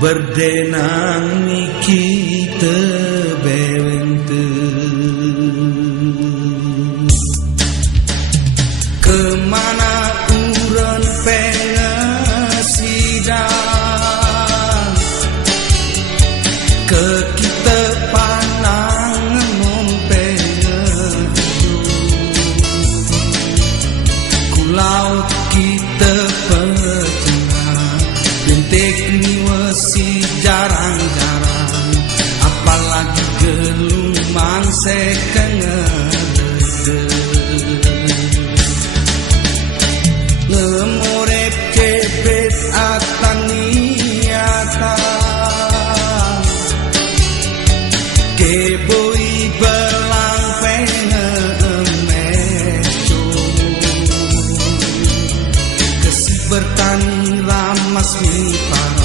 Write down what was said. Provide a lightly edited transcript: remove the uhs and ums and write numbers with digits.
berdenang kita bewente kemana urang pengesidang ke kita panang mempengedu kulau kita pertengah bintik niwesi jarang-jarang apalagi gelumang sekengedede lemurep cepet ataniatan keboi belang pengemeco kesi bertani ramas mipar